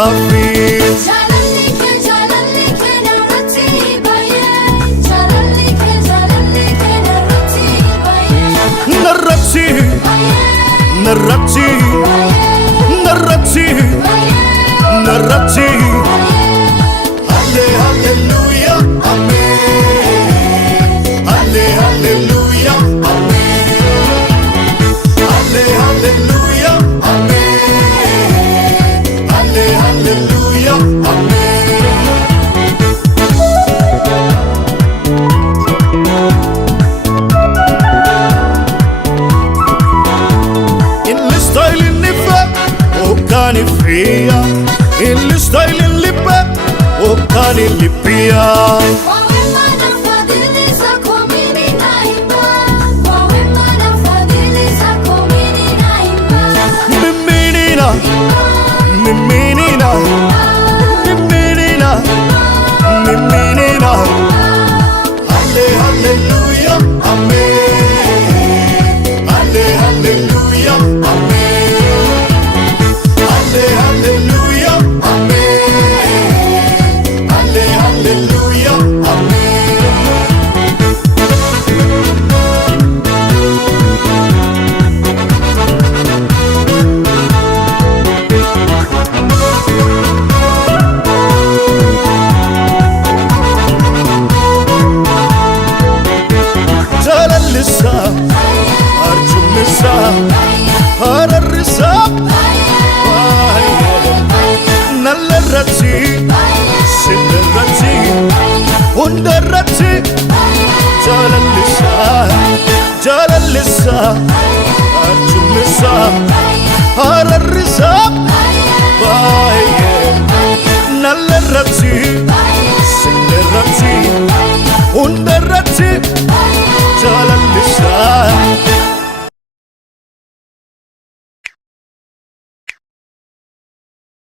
hafi narrati narrati narrati narrati hallelujah amen hallelujah amen hallelujah amen hallelujah amen style in the back, oh can it feel? In the style in the back, oh can it lipia? Miminina, miminina, miminina, miminina. Hallelujah, amen. Hallelujah, amen. Hallelujah, amen. Hallelujah, amen. Jalalisa, Arjunisa, Hararisa. Nallarati, Sindarati, Undarati, Jalalisa, Jalalisa, Arjunisa, Hararisa, Nallarati, Sindarati, Undarati, Jalalisa.